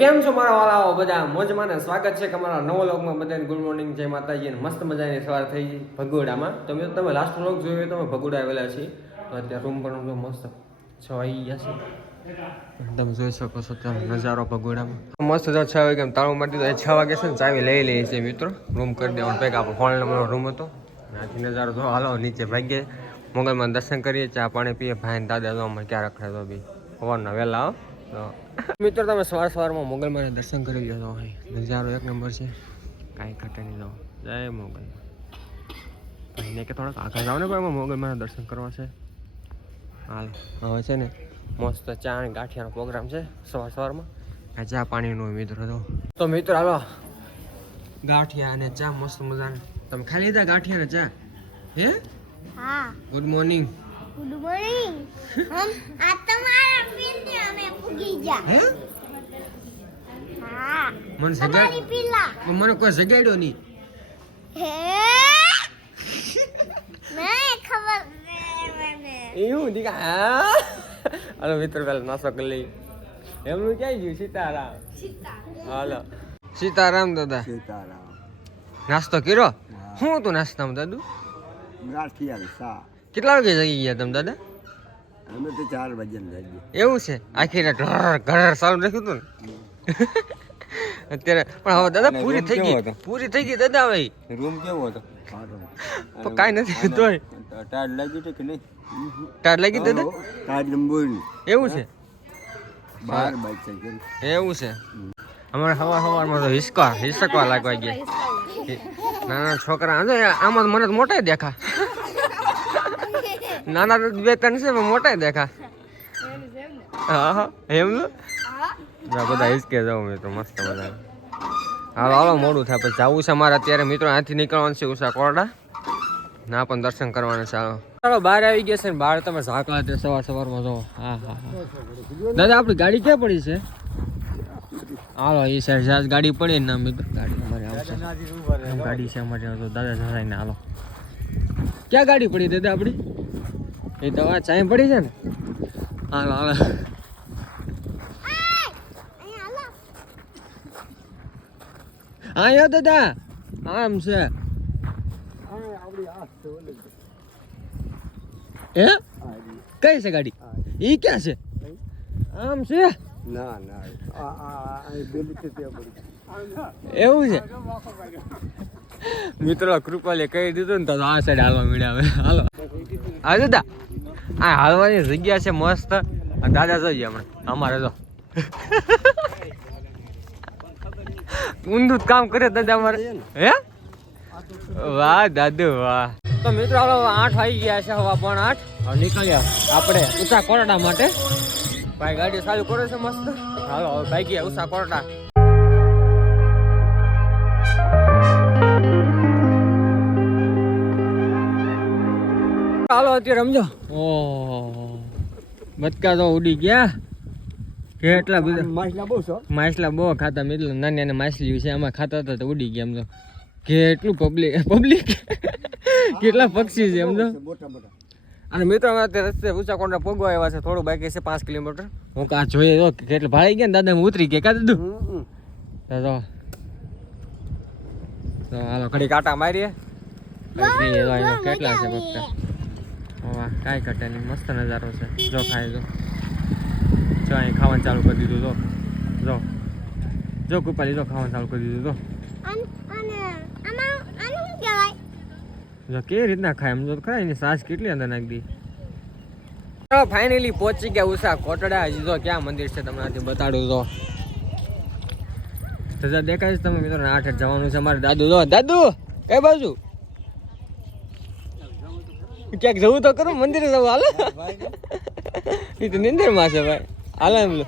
કેમ છો મારા વાલાઓ બધા મોજમાં ને સ્વાગત છે તમારા નવો વ્લોગમાં બધાને ગુડ મોર્નિંગ જય માતાજી અને મસ્ત મજાની સવાર થઈ ભગોડામાં તમે લાસ્ટ વ્લોગ જોયો તમે ભગોડા આવેલા છીએ તો અત્યારે રૂમ પણ જો મસ્ત છવાઈ ગયા છે તમે જોઈ શકો છો ત્યાં નજારો ભગોડામાં મસ્ત જો 6 વાગે તાળું મારી દીધું 6 વાગે છે ને ચાવી લઈ લઈએ છીએ મિત્રો રૂમ કરી દેવાનું પેક આપણો હોલ નંબરનો રૂમ હતો ત્યાંથી નજારો જો હાલો નીચે ભાગીએ મોગલમાં દર્શન કરીએ ચા પાણી પીએ ભાઈ દાદા જો અમે ક્યાં રખડે તો બી સવારના વહેલા આવો મિત્રો તમે સવારમાં મોગલમાં દર્શન કરી લો તો નજારો એક નંબર છે કાંઈ ઘટે નહીં જાઓ જય મોગલ ભાઈને કે થોડાક આગળ જાઓ ને પણ મોગલમાં દર્શન કરવા છે હાલ હવે છે ને મસ્ત ચા અને ગાંઠિયાનો પ્રોગ્રામ છે સવારમાં ચા પાણીનો મિત્રો તો મિત્રો હાલો ગાંઠિયા અને ચા મસ્ત મજાના તમે ખાઈ લીધા ગાંઠિયા અને ચા હે હા ગુડ મોર્નિંગ ગુડ મોર્નિંગ આ તમારા પીને અમે ઉગી જા હે હા મને તમારી પીલા મને કોઈ જગાડ્યો નહીં હે નહીં ખબર મને એવું દીકા હાલો મિત્ર પેલા નાસ્તો કરી લઈ એમનું ક્યાં ગયું સીતારામ હાલો સીતારામ દાદા સીતારામ નાસ્તો કર્યો શું હતું નાસ્તામાં દાદુ ગાંઠિયા સા કેટલા વાગે જઈ ગયા તમે દાદા અમે તો 4 વાગે લાગી એવું છે આખી રાત ઘર ચાલુ રાખ્યું હતું ને અત્યારે પણ હવે દાદા પૂરી થઈ ગઈ દાદા હવે રૂમ કેવો હતો પણ કાંઈ નથી તોય ટાઢ લાગી છે કે નહીં ટાઢ લાગી દાદા ટાઢ લંબોઈ એવું છે 12 વાગે છે એવું છે અમારે સવારમાં તો હિસકવા લાગવા ગયા નાના છોકરા આમાં મને તો મોટા દેખા નાના તો 2-3 છે પણ મોટા દેખા હા એમ બધા હિસકે જાઉં મેં તો મસ્ત બધા હાલો હાલો મોડું થાય પછી જવું છે અમારે અત્યારે મિત્રો અહીંથી નીકળવાનું છે ઉષા કોરડા ના પણ દર્શન કરવાના છે ચાલો બહાર આવી ગયા છે ને બહાર તમે ઝાકળા તે સવારમાં જો હા હા દાદા આપણી ગાડી ક્યાં પડી છે હાલો એ સાઈડ ગાડી પડી ને મિત્રો ગાડી અમારે આવશે ગાડી છે અમારે તો દાદા જઈને હાલો ક્યાં ગાડી પડી દાદા આપણી એ તો આ ચાય પડી છે ને હાલો હાલો હા યો દાદા આમ છે હે કઈ છે ગાડી ઈ ક્યાં છે આમ છે ના ના આ બેલી છે તે પડી એવું છે મિત્રો કૃપાલે કહી દીધું ને તો આ સાઈડ હાલવા મળ્યા હવે હાલો હા દાદા આ હાલવાની જગ્યા છે મસ્ત દાદા જોઈએ હમણાં અમારે જો ઊંધું કામ કરે દાદા અમારે હે વાહ દાદુ વાહ તો મિત્રો હાલો 8 વાગી ગયા છે હવા 8:30 હવે નીકળ્યા આપણે ઉષા કોરડા માટે ભાઈ ગાડી ચાલુ કરે છે મસ્ત હાલો હવે ભાઈ ગયા ઉષા કોરડા હાલો અત્યારે સમજો ઓહો બચકા તો ઉડી ગયા કેટલા બધા માછલા બહુ ખાતા મિત્રો નાની નાની માછલી છે આમાં ખાતા હતા તો ઉડી ગયા એમ તો કેટલું પબ્લિક કેટલા પક્ષી છે એમ તો અને મિત્રો અમે અત્યારે રસ્તે ઊંચા કોંડા પોગવા આવ્યા છે થોડું બાકી છે 5 કિલોમીટર હું કા જોઈએ તો કેટલા ભાઈ ગયા ને દાદા હું ઉતરી ગયા કા દીધું તો હાલો ઘડી કાંટા મારીએ કેટલા છે બચકા વાહ કાંઈ ઘટે નહીં મસ્ત નજારો છે જો ખાય જો અહીં ખાવાનું ચાલુ કરી દીધું જો કૃપાલી જો ખાવાનું ચાલુ કરી દીધું જો કેવી રીતના ખાય એમ તો ખરા એની સાસ કેટલી અંદર નાખી દી ફાઇનલી પહોંચી ગયા ઉષા કોટડા હજી જો ક્યાં મંદિર છે તમને આજે બતાડું તો દેખાય છે તમે મિત્રો 8 જવાનું છે અમારે દાદુ કઈ બાજુ ક્યાંક જવું તો કરું મંદિરે જવું હાલો એ તો નિંદર માં છે ભાઈ હાલો એમ લો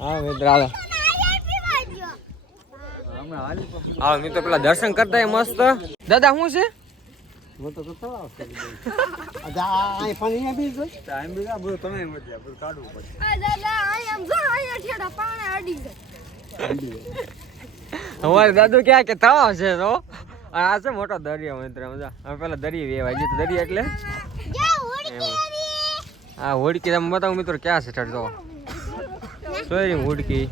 હા મિત્ર હાલો હાલો મિત્ર પેલા દર્શન કરતા મસ્ત દાદા શું છે અમારે દાદુ ક્યાં કે તળાવ છે તો આ છે મોટો દરિયો મિત્ર મજા હવે પેલા દરિયો વેવાય ગયો દરિયો એટલે હા હોડકી તમે બતાવો મિત્રો ક્યાં છે ચડતો સોરી હોડકી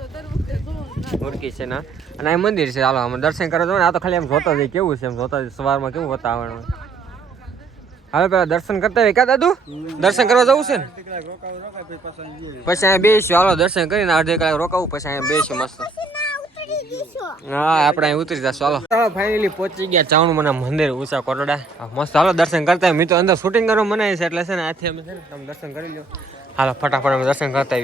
ઓળખી છે ના અને આ મંદિર છે હાલો અમે દર્શન કરવા જવાનું આ તો ખાલી એમ જોતા જઈએ કેવું છે એમ જોતા જઈએ સવારમાં કેવું વાતાવરણ હવે પેલા દર્શન કરતા હોય કા દાદુ દર્શન કરવા જવું છે ને પછી અહીંયા બેસીશું હાલો દર્શન કરીને અડધી કલાક રોકાવું પછી અહીંયા બેસીશું મસ્ત હા આપણે અહીં ઉતરી જશું હાલો ફાઇનલી પહોંચી ગયા ચાવણ મને મંદિર ઊંચા કોટડા મસ્ત હાલો દર્શન કરતા મિત્રો અંદર શૂટિંગ કરવા મનાય છે એટલે છે ને આથી અમે છે ને તમે દર્શન કરી લો હાલો ફટાફટ અમે દર્શન કરતા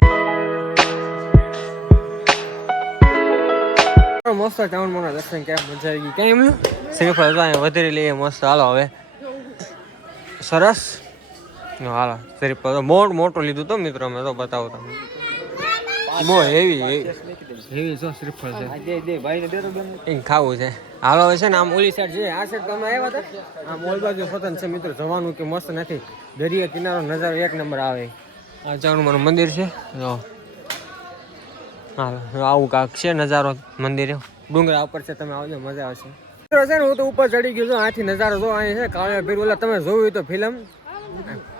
મસ્ત ચાવણ મને દર્શન ક્યાં મજા આવી ગઈ કેમ એમનું શ્રીફળ વધારી લઈએ મસ્ત હાલો હવે સરસ હાલો શ્રીફળ મોટું લીધું તો મિત્રો અમે તો બતાવો તમે બહુ હેવી જો શ્રીફળ છે એને ખાવું છે હાલો હવે છે ને આમ ઓલી સાઈડ છે આ સાઈડ તમે આવ્યા હતા આમ ઓલ બાજુ સ્વતંત્ર છે મિત્રો જવાનું કે મસ્ત નથી દરિયા કિનારો નજારો એક નંબર આવે આ ચાવણમાનું મંદિર છે જો હાલો આવું કાંક છે નજારો મંદિર ડુંગરા ઉપર છે તમે આવજો મજા આવશે મિત્રો છે ને હું તો ઉપર ચડી ગયો છું આથી નજારો જો અહીં છે કાળિયા ભીર ઓલા તમે જોયું હોય તો ફિલ્મ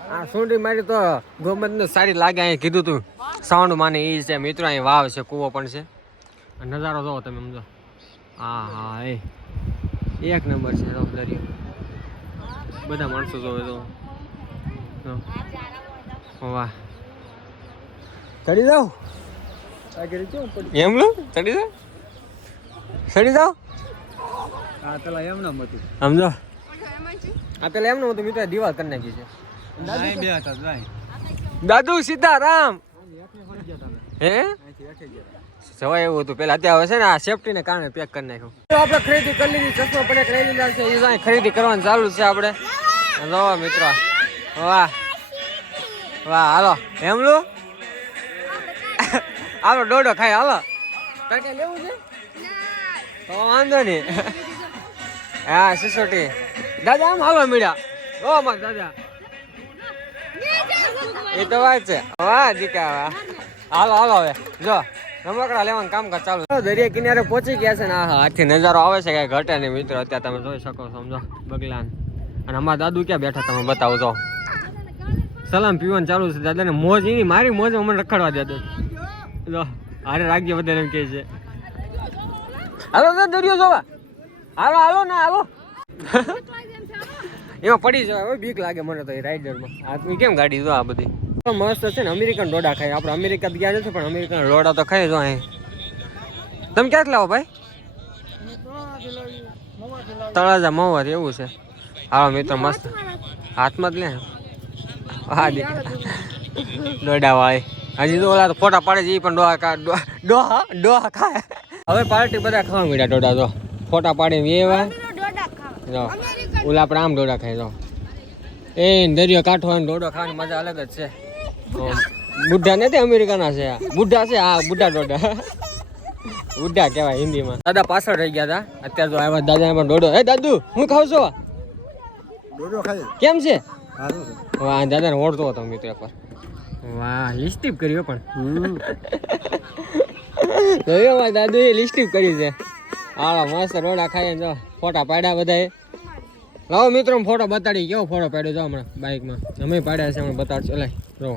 આ સુંડી મારી તો ગોમતને સારી લાગે અહીં કીધું તું સાઉન્ડ માને એ છે મિત્રો અહીં વાવ છે કૂવો પણ છે નજારો જોવો તમે સમજો હા હા એ એક નંબર છે દરિયો બધા માણસો જોવે તો વાહ ચડી જાઓ એમ લો ચડી જાઓ ચડી જાઓ સમજો આ પેલા એમ નતું મિત્રો દિવાલ કરી નાખી છે દાદુ સીતારામ હે જવાય એવું હતું પેલા અત્યારે હવે છે ને આ સેફટી ને કારણે પેક કરી નાખ્યું આપણે ખરીદી કરી લીધી ચશ્મા પડે લઈ લીધા છે એ ખરીદી કરવાનું ચાલુ છે આપણે જો મિત્રો વાહ વાહ હાલો એમ લો હાલો ડોડો ખાય હાલો કાંઈ લેવું છે વાંધો નહીં હા સિસોટી દાદા આમ હાલો મળ્યા ઓ માર દાદા એ તો વાત છે વાહ દીકા વાહ હાલો હાલો હવે જો રમકડા લેવાનું કામકાજ ચાલુ દરિયા કિનારે પહોંચી ગયા છે ને હા આથી નજારો આવે છે કઈ ઘટે નહીં મિત્રો અત્યારે તમે જોઈ શકો સમજો બગલાન અને અમારા દાદુ ક્યાં બેઠા તમે બતાવો તો સલામ પીવાનું ચાલુ છે દાદાને મોજ એની મારી મોજ મને રખડવા દે જો હારે રાખજે બધા એમ કહે છે હાલો તો દરિયો જોવા હાલો હાલો ના હાલો એમાં પડી જવાય બીક લાગે મને તો એ રાઈડરમાં આ કેમ ગાડી જો આ બધી મસ્ત છે ને અમેરિકન ડોડા ખાય આપણે અમેરિકા ગયા નથી પણ અમેરિકન ડોડા તો ખાઈ જો અહીં તમે ક્યાંથી લાવો ભાઈ તળાજા મવા એવું છે હાલો મિત્ર મસ્ત હાથમાં જ લે હા ડોડા વાળી હજી તો ઓલા તો ફોટા પાડે છે એ પણ ડોહા ખાય હવે પાર્ટી બધા ખાવા મળ્યા ડોડા તો ફોટા પાડીને એવા જો ઓલા આપણે આમ ડોડા ખાઈ જો એ દરિયો કાંઠો ડોડો ખાવાની મજા અલગ જ છે બુઢા નથી અમેરિકાના છે બુઢા છે હા બુઢા ડોડા બુઢા કહેવાય હિન્દીમાં દાદા પાછળ રહી ગયા હતા અત્યારે તો આવ્યા દાદા પણ ડોડો હે દાદુ હું ખાવ છો ડોડો ખાય કેમ છે સારું છે વાહ દાદાને ઓળતો હતો મિત્ર પર વાહ લિસ્ટિપ કર્યો પણ જોયો દાદુ એ લિસ્ટિપ કરી છે હાલો મસ્ત ડોડા ખાઈ જો ફોટા પાડ્યા બધાએ લાવો મિત્રો ફોટો બતાડી કેવો ફોટો પાડ્યો જો હમણાં બાઇકમાં અમે પાડ્યા છે હમણાં બતાડશો લે જો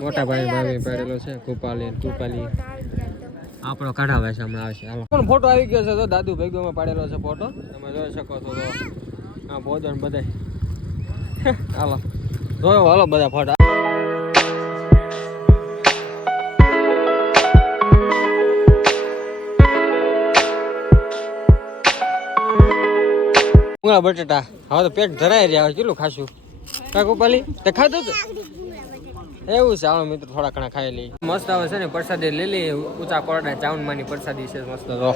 મોટા ભાઈ પાડેલો છે કુપાલી આપણો કાઢાવે છે હમણાં આવશે હાલો પણ ફોટો આવી ગયો છે તો દાદુ ભેગોમાં પાડેલો છે ફોટો તમે જોઈ શકો છો તો હા ભોજન બધા હાલો જોયો હાલો બધા ફોટા બટેટા હવે તો પેટ ધરાઈ રહ્યા કેટલું ખાશું કાકુ પાલી તે ખાધું તો એવું છે હાલો મિત્રો થોડા ઘણા ખાઈ લઈએ મસ્ત આવે છે ને પ્રસાદી લઈ લઈએ ઊંચા કોરડા ચાવણમાંની પ્રસાદી છે મસ્ત જો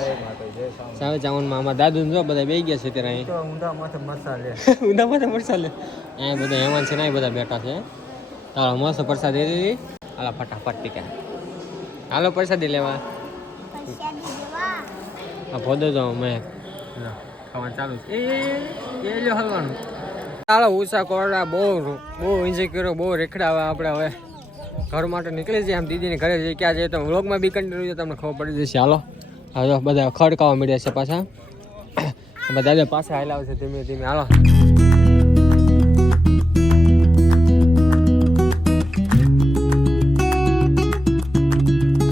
સાવે ચાવણમાં અમારા દાદુ જો બધા બેસી ગયા છે ત્યારે અહીં ઊંધા માથે મસાલે અહીંયા બધા હેમાન છે ને એ બધા બેઠા છે હાલો મસ્ત પ્રસાદી લીધી હાલો ફટાફટ ટીકા હાલો પ્રસાદી લેવા આ ભોદો જો મેં ખાવાનું ચાલુ છે એ લ્યો હલવાનું ચાલો ઊંચા કોરડા બહુ એન્જોય કર્યો બહુ રેખડાવા આપણે હવે ઘર માટે નીકળી જઈએ આમ દીદીને ઘરે જઈએ ક્યાં જઈએ તો વ્લોગમાં બી કન્ટિન્યુ તમને ખબર પડી જશે હાલો હવે બધા ખડકાવા મળ્યા છે પાછા બધા પાછા હાલાવે છે ધીમે ધીમે હાલો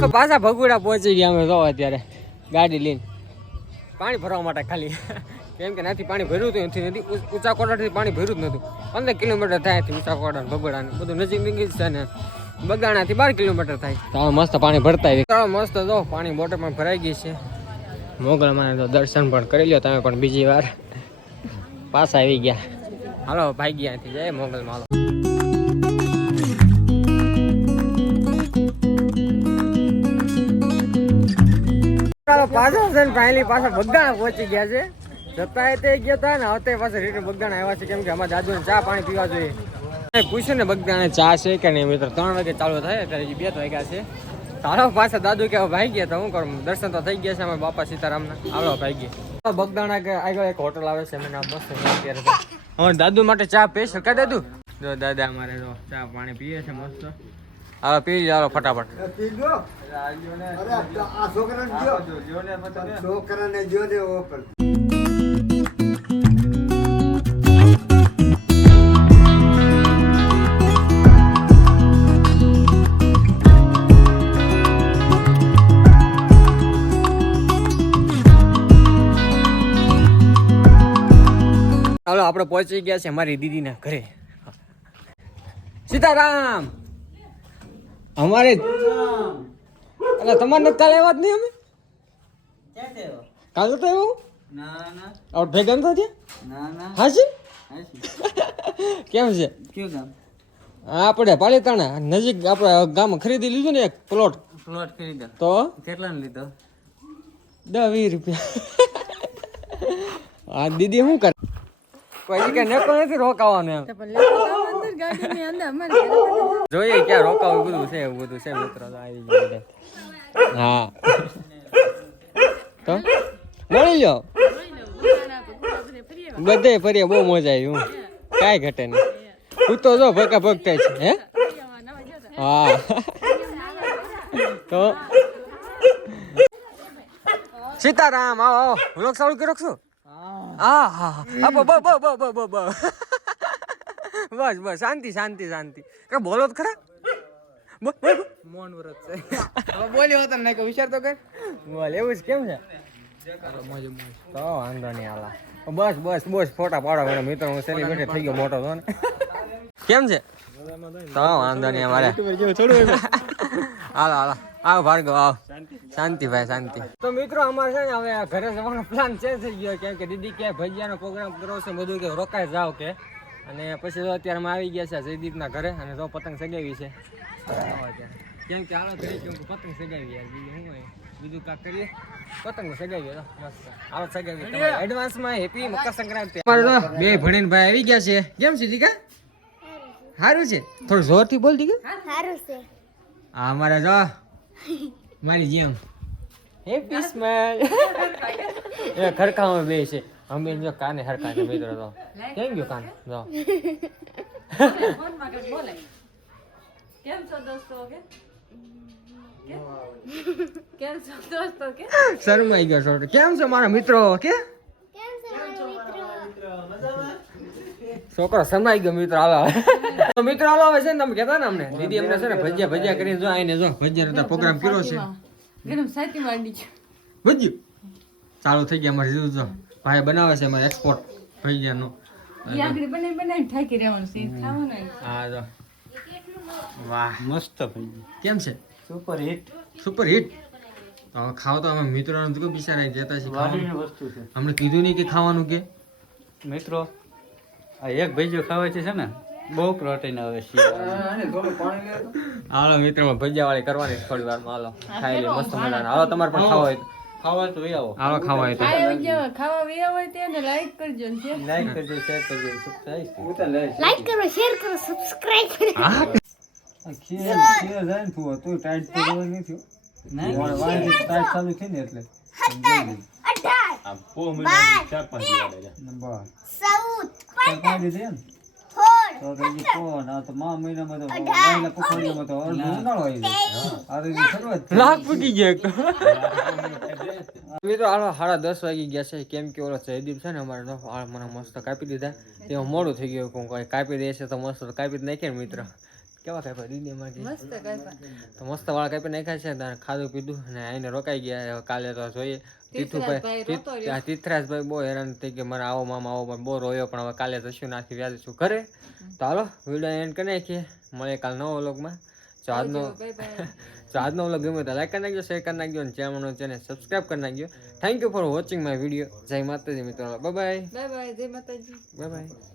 તો પાછા ભગુડા પહોંચી ગયા અમે જો અત્યારે ગાડી લઈને પાણી ભરવા માટે ખાલી કેમ કે નાથી પાણી ભર્યું હતું નથી નથી ઊંચા કોટાથી પાણી ભર્યું જ નહોતું 15 કિલોમીટર થાય થી ઊંચા કોટા ભગુડા બધું નજીક નજીક છે ને બગાણાથી 12 કિલોમીટર થાય તો મસ્ત પાણી ભરતા આવી મસ્ત જો પાણી બોટલ પણ ભરાઈ ગઈ છે મોગલ મને તો દર્શન પણ કરી લ્યો તમે પણ બીજી વાર પાછા આવી ગયા હાલો ભાઈ ગયા અહીંથી જય મોગલ માં પાછા છે ને ફાઇનલી પાછા બગદાણા પહોંચી ગયા છે જતા તે ગયા હતા ને આવતે પાછા રિટર્ન બગદાણા આવ્યા છે કેમ કે અમારા દાદુને ચા પાણી પીવા જોઈએ પૂછ્યું ને બગદાણા ચા છે કે નહીં મિત્ર 3 વાગે ચાલુ થાય અત્યારે 2 વાગ્યા છે હાલો પાછા દાદુ કે ભાઈ ગયા તો હું કરું દર્શન તો થઈ ગયા છે અમારા બાપા સીતારામના હાલો ભાઈ ગયા બગદાણા કે આગળ એક હોટલ આવે છે મને મસ્ત અત્યારે હવે દાદુ માટે ચા સ્પેશિયલ કા દાદુ જો દાદા અમારે જો ચા પાણી પીએ છે મસ્ત હાલો પી જાઓ ફટાફટ છોકરાને જો ને ઓપર હાલો આપણે પહોંચી ગયા છે અમારી દીદીના ઘરે સીતારામ અમારે એટલે તમારે કાલે આવ્યા જ નહીં અમે કાલે તો આવ્યો और ભેગા તો થયા હા છે કેમ છે આપણે પાલીતાણા નજીક આપણે ગામ ખરીદી લીધું ને એક પ્લોટ ખરીદ્યો તો કેટલાનો લીધો 10-20 રૂપિયા આ દીદી શું કરે કોઈ કે નેકો નથી રોકાવાનું એમ જોઈએ ક્યાં રોકાવું બધું છે એવું બધું છે મિત્ર તો આવી ગયું હા તો મળી લ્યો બધે ફરીએ બહુ મજા આવી હું કાંઈ ઘટે નહીં તું તો જો ભકા ભગ થાય છે હે હા તો સીતારામ આવો આવો વ્લોગ ચાલુ કર્યો છું હા હા હા બસ બસ શાંતિ શાંતિ શાંતિ કે બોલો તો ખરા મૌન વ્રત છે હવે બોલ્યો હતો ને કે વિચાર તો કર બોલ એવું જ કેમ છે તો વાંધો નહીં હાલા બસ બસ બસ ફોટા પાડો મારા મિત્ર હું સેલિબ્રિટી થઈ ગયો મોટો તો ને કેમ છે તો વાંધો નહીં અમારે હાલો હાલો આવો ભાર્ગવ આવો શાંતિ ભાઈ શાંતિ તો મિત્રો અમારે છે ને હવે ઘરે જવાનો પ્લાન ચેન્જ થઈ ગયો કેમ કે દીદી કે ભજીયાનો પ્રોગ્રામ કરો છે બધું કે રોકાઈ જાવ કે અને પછી તો અત્યારે અમે આવી ગયા છે જયદીપના ઘરે અને જો પતંગ સગાવી છે કેમ કે હાલો કરી કેમ કે પતંગ સગાવી યાર બીજું શું હોય બીજું કાંક કરીએ પતંગ સગાવી મસ્ત હાલો સગાવી એડવાન્સમાં હેપી મકર સંક્રાંતિ અમારે તો બે ભણીને ભાઈ આવી ગયા છે કેમ છે દીકા સારું છે થોડું જોરથી બોલ દીકા સારું છે આ અમારે જો મારી જેમ હેપી સ્માઈલ એ ખરખામાં બે છે અમે જો કાને હરખા છે મિત્રો તો કેમ ગયો કાન જો કેમ છો દોસ્તો કે કેમ છો દોસ્તો કે શરમાઈ ગયો છો કેમ છે મારા મિત્રો કે કેમ છે મારા મિત્રો છોકરો શરમાઈ ગયો મિત્રો હાલો તો મિત્રો હાલો હવે છે ને તમે કહેતા ને અમને દીદી અમને છે ને ભજીયા ભજીયા કરીને જો આઈને જો ભજીયાનો પ્રોગ્રામ કર્યો છે ગરમ સાચી માંડી છે ભજીયું ચાલુ થઈ ગયા અમારે જો ભાઈ બનાવે છે અમારે એક્સપોર્ટ ભજીયાનો ઈ આગળ બનાવી ઠાકી રહેવાનું છે ખાવાનું હા જો વાહ મસ્ત ભાઈ કેમ છે સુપર હિટ સુપર હિટ હવે ખાવ તો અમે મિત્રોને તો બિચારા કહેતા છે વાડીની ખાવાનું. વસ્તુ છે અમને કીધું નહીં કે ખાવાનું કે મિત્રો આ એક ભજીયો ખાવાથી છે ને બહુ પ્રોટીન આવે છે હાલો મિત્રોમાં ભજીયા વાળી કરવાની થોડી વારમાં હાલો ખાઈ લે મસ્ત મજાના હાલો તમારે પણ ખાવા હોય તો ખાવા તો આવો હાલો ખાવા હોય તો ખાવા વ્યા હોય તેને લાઈક કરજો ને શેર લાઈક કરજો શેર કરજો સબસ્ક્રાઇબ લાઈક કરો શેર કરો સબસ્ક્રાઇબ કરો હા ખીર જાય ને તું તું ટાઈટ તો હોય નહીં થયો વાળી ટાઈટ ચાલુ થઈ ને એટલે 18 પાડી દે ને તો હજી કોણ આ તો મા મહિનામાં તો મહિના પખવાડિયામાં તો અડધું ઉનાળો આવી જાય આ તો શરૂઆત લાખ પૂકી ગયા એક તો મિત્રો હાલો 10:30 વાગી ગયા છે કેમ કે ઓલો જયદીપ છે ને અમારે તો મને મસ્ત કાપી દીધા તે મોડું થઈ ગયું કોઈ કાપી દે છે તો મસ્ત કાપી જ નાખીએ ને મિત્ર કેવા કાપ્યા દીદી અમારે મસ્ત કાપ્યા. તો મસ્ત વાળ કાપી નાખ્યા છે તારે ખાધું પીધું અને આઈને રોકાઈ ગયા હવે કાલે તો જોઈએ તીર્થરાજભાઈ રોતો રહ્યો. તીર્થરાજભાઈ બહુ હેરાન થઈ ગયા મારે આવો મામા આવો પણ બહુ રોયો પણ હવે કાલે જશું નાથી વ્યાજ છું ઘરે તો હાલો વિડીયો એન્ડ કરી નાખીએ મળે કાલ નવો વ્લોગમાં જો આજનો બાય બાય. જો આજનો વ્લોગ ગમ્યો તો લાઈક કરી નાખજો શેર કરી નાખજો અને ચેનલ સબસ્ક્રાઈબ કરી નાખજો thank you for watching my video જય માતાજી મિત્રો બાય બાય બાય બાય. જય માતાજી. Bye bye